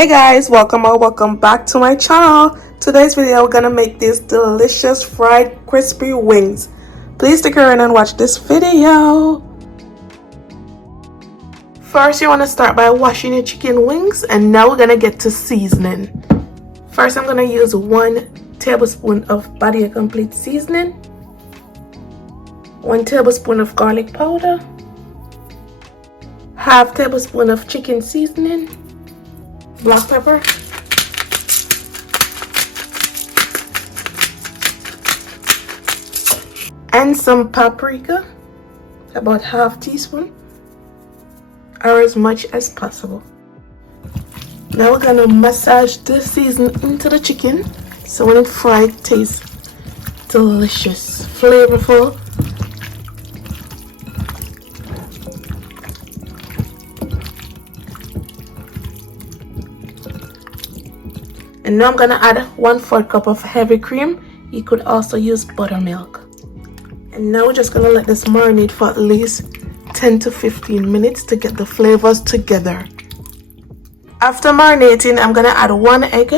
Hey guys, welcome or welcome back to my channel. Today's video we're gonna make these delicious fried crispy wings. Please stick around and watch this video. First you want to start by washing your chicken wings, and now we're gonna get to seasoning. First I'm gonna use 1 tablespoon of Badia complete seasoning, 1 tablespoon of garlic powder, half tablespoon of chicken seasoning, black pepper, and some paprika, about half teaspoon or as much as possible. Now we're gonna massage this seasoning into the chicken so when it's fried it tastes delicious, flavorful. And now I'm gonna add 1/4 cup of heavy cream. You could also use buttermilk. And now we're just gonna let this marinate for at least 10 to 15 minutes to get the flavors together. After marinating, I'm gonna add 1 egg,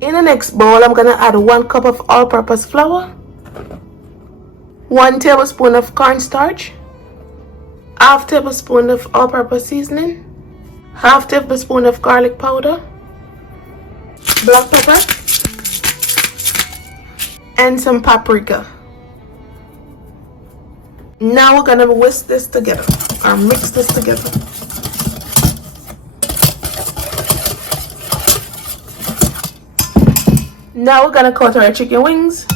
in the next bowl, I'm gonna add 1 cup of all-purpose flour, 1 tablespoon of cornstarch, half tablespoon of all-purpose seasoning, half tablespoon of garlic powder, black pepper, and some paprika. Now we're gonna whisk this together or mix this together. Now we're gonna cut our chicken wings.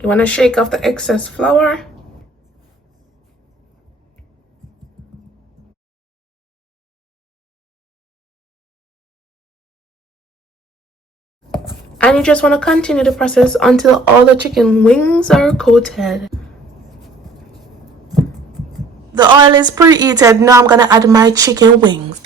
You wanna shake off the excess flour. And you just want to continue the process until all the chicken wings are coated. The oil is preheated. Now I'm going to add my chicken wings.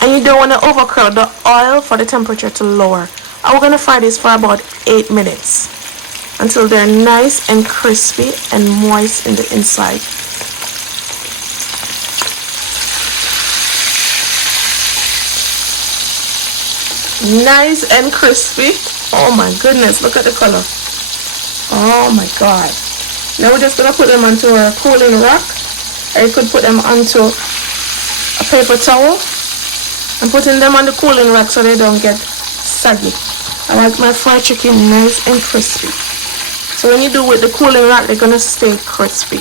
And you don't want to overcrowd the oil for the temperature to lower. And we're going to fry this for about 8 minutes until they're nice and crispy and moist in the inside. Nice and crispy. Oh my goodness, look at the color. Oh my god. Now we're just gonna put them onto a cooling rack, or you could put them onto a paper towel and putting them on the cooling rack so they don't get saggy. I like my fried chicken nice and crispy, so when you do with the cooling rack they're gonna stay crispy.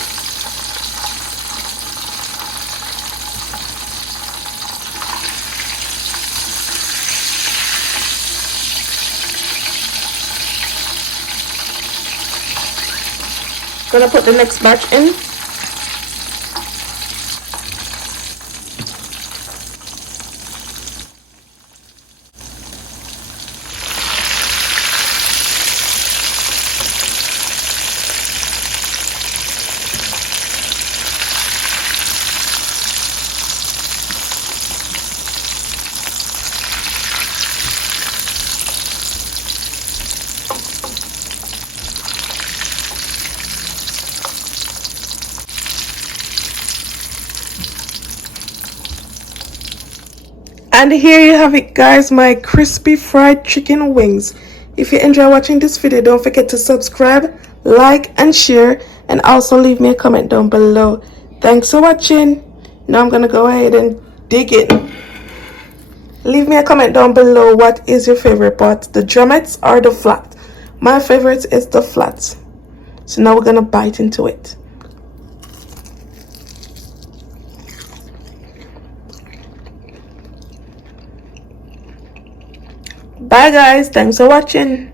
Gonna put the next batch in. And here you have it guys, my crispy fried chicken wings. If you enjoy watching this video, don't forget to subscribe, like and share, and also leave me a comment down below. Thanks for watching. Now I'm gonna go ahead and dig in. Leave me a comment down below, what is your favorite part, the drumettes or the flat? My favorite is the flat. So now we're gonna bite into it. Bye guys, thanks for watching.